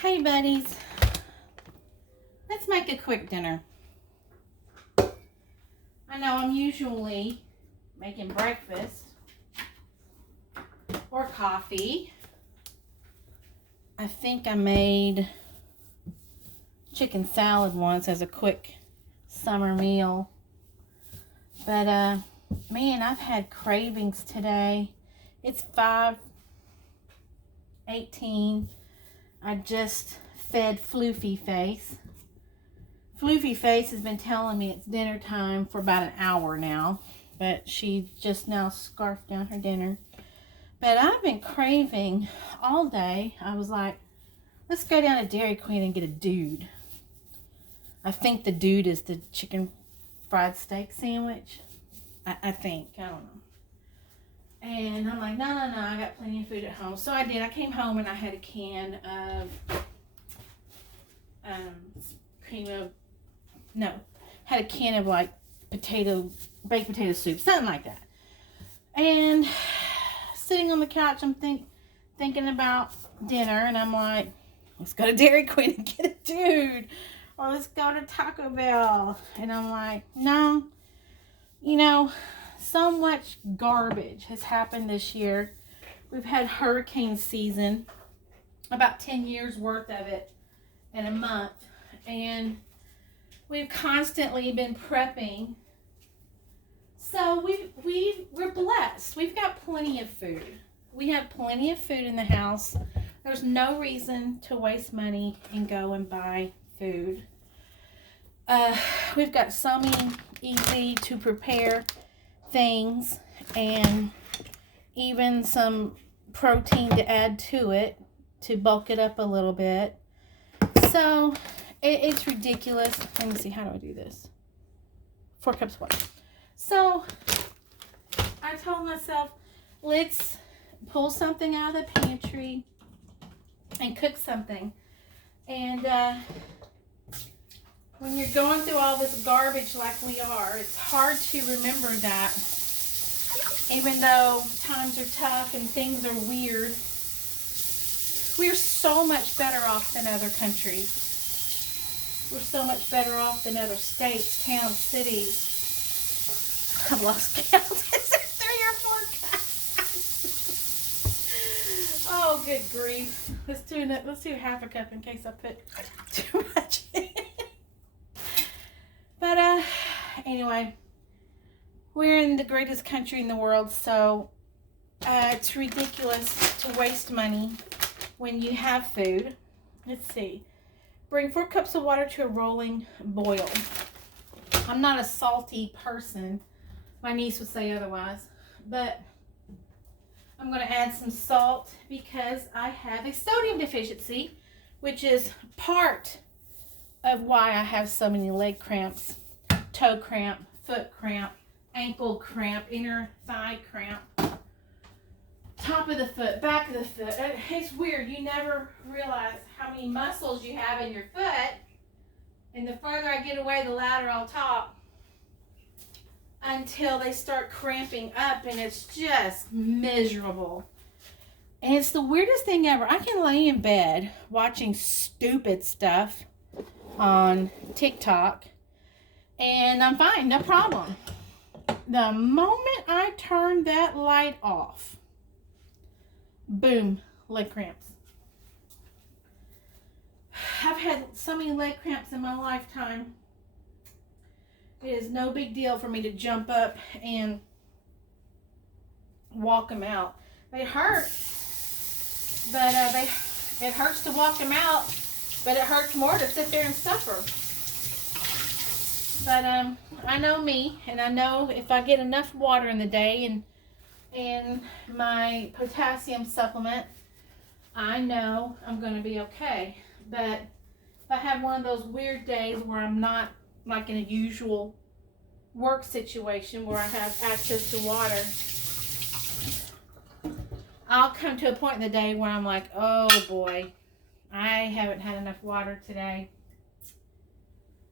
Hey buddies, let's make a quick dinner. I know I'm usually making breakfast or coffee. I think I made chicken salad once as a quick summer meal. But man, I've had cravings today. It's 5:18. I just fed Floofy Face. Floofy Face has been telling me it's dinner time for about an hour now, but she just now scarfed down her dinner. But I've been craving all day. I was like, let's go down to Dairy Queen and get a dude. I think the dude is the chicken fried steak sandwich. I think. I don't know. And I'm like, no, I got plenty of food at home. So I did. I came home and I had a can of had a can of like baked potato soup, something like that. And sitting on the couch, I'm thinking about dinner, and I'm like, let's go to Dairy Queen and get a dude, or let's go to Taco Bell. And I'm like, no, so much garbage has happened this year. We've had hurricane season, about 10 years worth of it in a month, and we've constantly been prepping. So we're blessed. We've got plenty of food. We have plenty of food in the house. There's no reason to waste money and go and buy food. We've got so many easy to prepare things, and even some protein to add to it to bulk it up a little bit. So it's ridiculous. Let me see, how do I do this? 4 cups of water. So I told myself, let's pull something out of the pantry and cook something. And when you're going through all this garbage like we are, it's hard to remember that even though times are tough and things are weird, we're so much better off than other countries. We're so much better off than other states, towns, cities. I've lost count. Is it 3 or 4 cups? Oh, good grief. Let's do half a cup in case I put too much in. But anyway, we're in the greatest country in the world, so it's ridiculous to waste money when you have food. Let's see. Bring 4 cups of water to a rolling boil. I'm not a salty person. My niece would say otherwise. But I'm going to add some salt because I have a sodium deficiency, which is part of why I have so many leg cramps, toe cramp, foot cramp, ankle cramp, inner thigh cramp, top of the foot, back of the foot. It's weird. You never realize how many muscles you have in your foot. And the further I get away, the louder I'll talk until they start cramping up, and it's just miserable. And it's the weirdest thing ever. I can lay in bed watching stupid stuff on TikTok, and I'm fine, no problem. The moment I turn that light off, boom, leg cramps. I've had so many leg cramps in my lifetime. It is no big deal for me to jump up and walk them out. They hurt, but it hurts to walk them out, but it hurts more to sit there and suffer. But I know me, and I know if I get enough water in the day and my potassium supplement, I know I'm going to be okay. But if I have one of those weird days where I'm not like in a usual work situation where I have access to water, I'll come to a point in the day where I'm like, oh boy, I haven't had enough water today.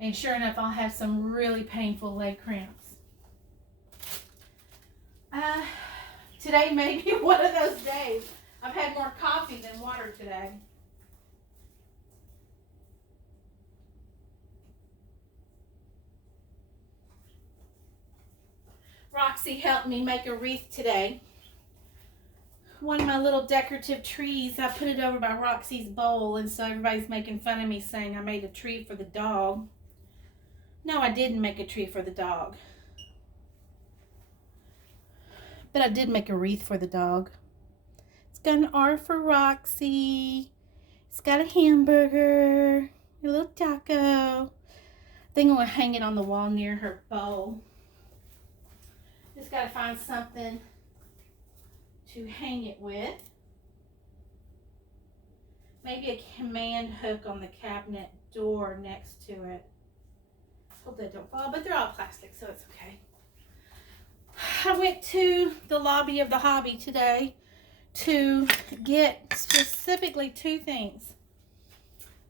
And sure enough, I'll have some really painful leg cramps. Today may be one of those days. I've had more coffee than water today. Roxy helped me make a wreath today. One of my little decorative trees, I put it over by Roxy's bowl, and so everybody's making fun of me saying I made a tree for the dog. No, I didn't make a tree for the dog. But I did make a wreath for the dog. It's got an R for Roxy. It's got a hamburger, a little taco. I think I'm going to hang it on the wall near her bowl. Just got to find something to hang it with. Maybe a command hook on the cabinet door next to it. Hope they don't fall, but they're all plastic, so it's okay. I went to the lobby of the hobby today to get specifically two things.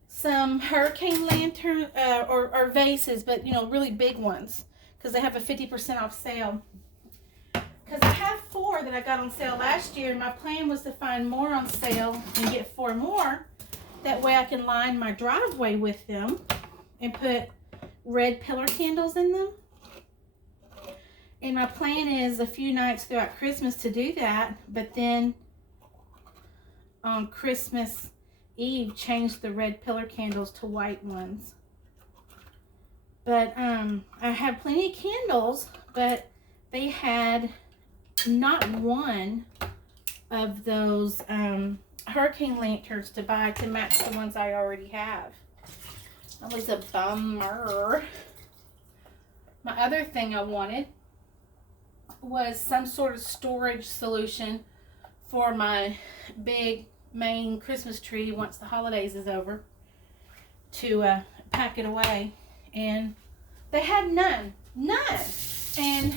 Some hurricane lantern or vases, but you know, really big ones, because they have a 50% off sale. Because I have 4 that I got on sale last year, and my plan was to find more on sale and get 4 more. That way I can line my driveway with them and put red pillar candles in them. And my plan is a few nights throughout Christmas to do that, but then on Christmas Eve change the red pillar candles to white ones. But I have plenty of candles, but they had not one of those hurricane lanterns to buy to match the ones I already have. That was a bummer. My other thing I wanted was some sort of storage solution for my big main Christmas tree once the holidays is over, to pack it away, and they had none. And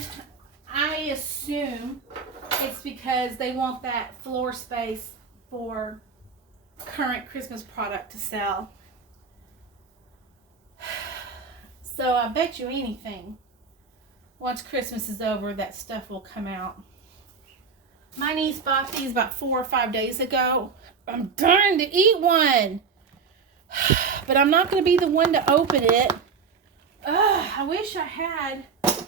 I assume it's because they want that floor space for current Christmas product to sell. So I bet you anything, once Christmas is over, that stuff will come out. My niece bought these about 4 or 5 days ago. I'm dying to eat one, but I'm not going to be the one to open it. I wish I had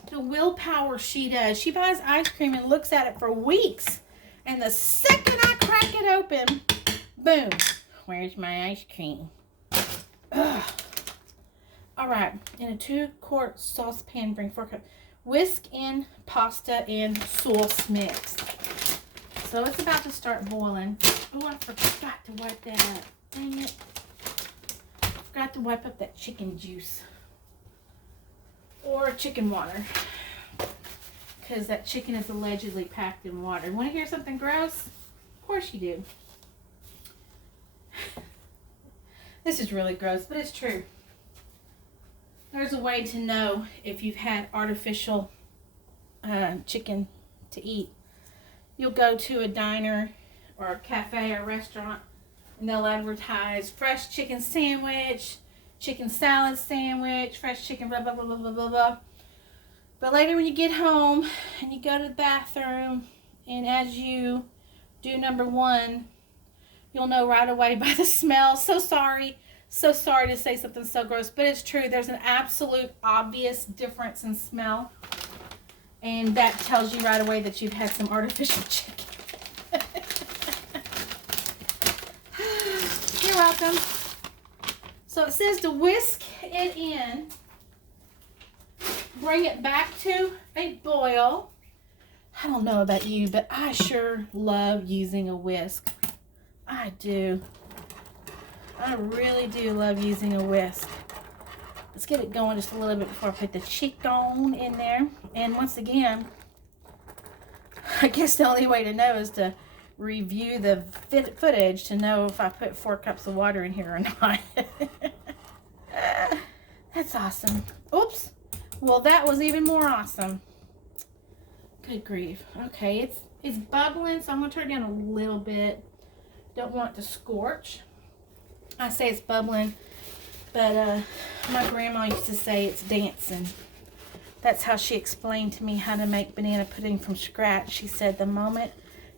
the willpower she does. She buys ice cream and looks at it for weeks, and the second I crack it open, boom, where's my ice cream? Ugh. All right, in a 2-quart saucepan, bring 4 cups. Whisk in pasta and sauce mix. So it's about to start boiling. Oh, I forgot to wipe that up. Dang it. Forgot to wipe up that chicken juice. Or chicken water. Because that chicken is allegedly packed in water. Want to hear something gross? Of course you do. This is really gross, but it's true. There's a way to know if you've had artificial chicken to eat. You'll go to a diner or a cafe or restaurant, and they'll advertise fresh chicken sandwich, chicken salad sandwich, fresh chicken, blah, blah, blah, blah, blah, blah, blah. But later when you get home and you go to the bathroom, and as you do number 1, you'll know right away by the smell. So sorry to say something so gross, but it's true. There's an absolute obvious difference in smell. And that tells you right away that you've had some artificial chicken. You're welcome. So it says to whisk it in, bring it back to a boil. I don't know about you, but I sure love using a whisk. I do. I really do love using a whisk. Let's get it going just a little bit before I put the chicken in there. And once again, I guess the only way to know is to review the footage to know if I put 4 cups of water in here or not. That's awesome. Oops. Well, that was even more awesome. Good grief. Okay, it's bubbling, so I'm going to turn it down a little bit. Don't want it to scorch. I say it's bubbling, but my grandma used to say it's dancing. That's how she explained to me how to make banana pudding from scratch. She said the moment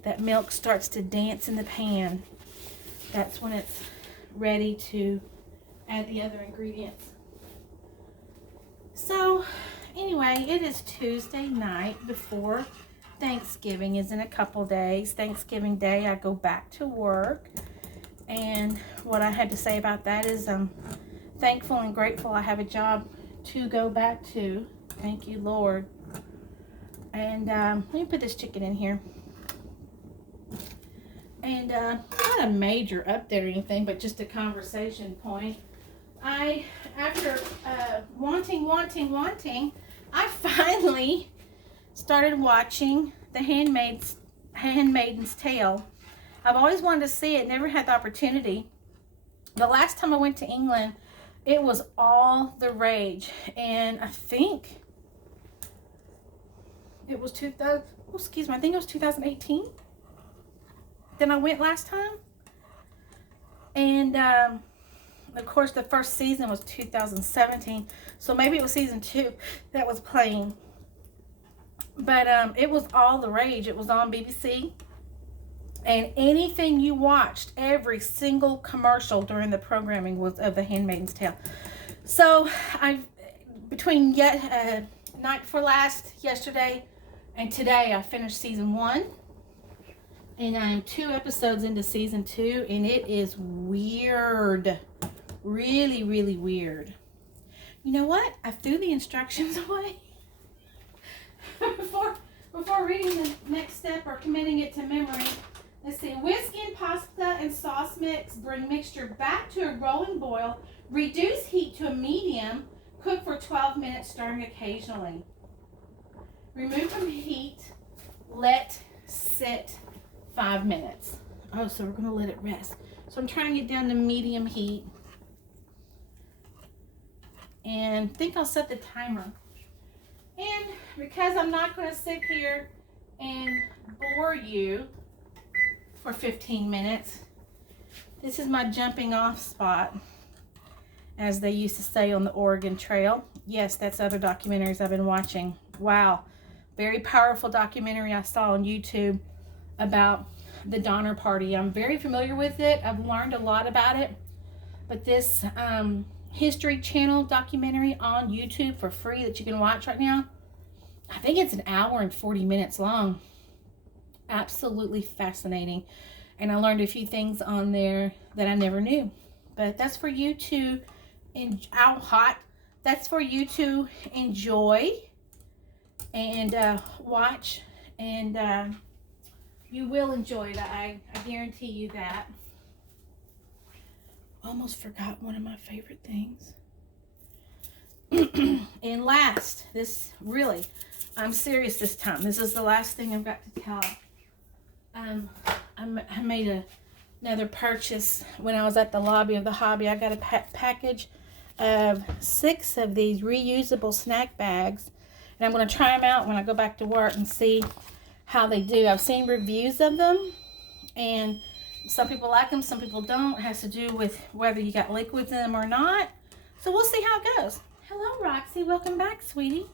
that milk starts to dance in the pan, that's when it's ready to add the other ingredients. So anyway, it is Tuesday night before Thanksgiving is in a couple days. Thanksgiving Day, I go back to work. And what I had to say about that is I'm thankful and grateful I have a job to go back to. Thank you, Lord. And let me put this chicken in here. And not a major update or anything, but just a conversation point. After wanting, I finally started watching The Handmaid's Tale. I've always wanted to see it, never had the opportunity. The last time I went to England, it was all the rage. And I think it was 2018. Then I went last time. And of course, the first season was 2017. So maybe it was season 2 that was playing. But it was all the rage. It was on BBC. And anything you watched, every single commercial during the programming was of The Handmaid's Tale. So between night before last, yesterday, and today, I finished season 1. And I'm 2 episodes into season 2, and it is weird. Really, really weird. You know what? I threw the instructions away before reading the next step or committing it to memory. Let's see. Whisk in pasta and sauce mix. Bring mixture back to a rolling boil. Reduce heat to a medium. Cook for 12 minutes, stirring occasionally. Remove from heat. Let sit 5 minutes. Oh, so we're going to let it rest. So I'm trying to get down to medium heat. And I think I'll set the timer. And because I'm not going to sit here and bore you for 15 minutes, this is my jumping off spot, as they used to say on the Oregon Trail. Yes, that's other documentaries I've been watching. Wow. Very powerful documentary I saw on YouTube about the Donner Party. I'm very familiar with it. I've learned a lot about it. But this History Channel documentary on YouTube for free that you can watch right now, I think it's 1 hour and 40 minutes long. Absolutely fascinating. And I learned a few things on there that I never knew. But that's for you to that's for you to enjoy and watch, and you will enjoy it. I guarantee you that. Almost forgot one of my favorite things. And last, I'm serious this time. This is the last thing I've got to tell. I made another purchase when I was at the lobby of the hobby. I got a package of 6 of these reusable snack bags. And I'm going to try them out when I go back to work and see how they do. I've seen reviews of them, and some people like them, some people don't. It has to do with whether you got liquids in them or not. So we'll see how it goes. Hello, Roxy. Welcome back, sweetie.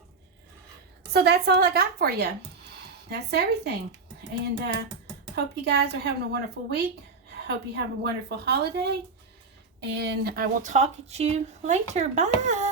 So that's all I got for you. That's everything. And hope you guys are having a wonderful week. Hope you have a wonderful holiday. And I will talk at you later. Bye.